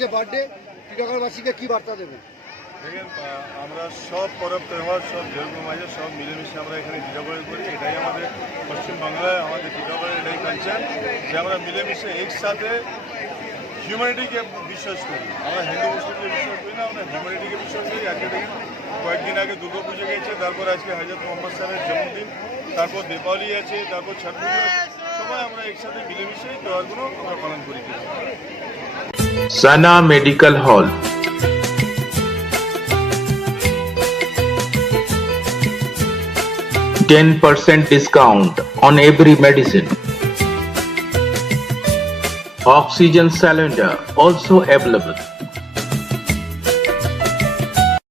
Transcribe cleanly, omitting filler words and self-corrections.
যে বার্থডে টিটাগড়বাসীকে কি বার্তা দেবেন? দেখেন আমরা সব পরব তেহবার সব ধর্মের মাঝে সব মিলেমিশে আমরা এখানে টিটাগড়ে করি, এটাই আমাদের পশ্চিমবাংলায় আমাদের টিটাগড়ের এটাই কালচার যে আমরা মিলেমিশে একসাথে হিউম্যানিটিকে বিশ্বাস করি। আমরা হিন্দু মুসলিমকে বিশ্বাস করি না, আমরা হিউম্যানিটিকে বিশ্বাস করি। আজকে দেখেন কয়েকদিন আগে দুর্গা পুজো গেছে, তারপর আজকে হযরত মোহাম্মদ সাহেবের জন্মদিন, তারপর দীপাবলি আছে, তারপর ছট পুজো, সবাই আমরা একসাথে মিলেমিশে এই ত্যোহারগুলো আমরা পালন করি। Sana Medical Hall, 10% discount on every medicine. Oxygen cylinder also available.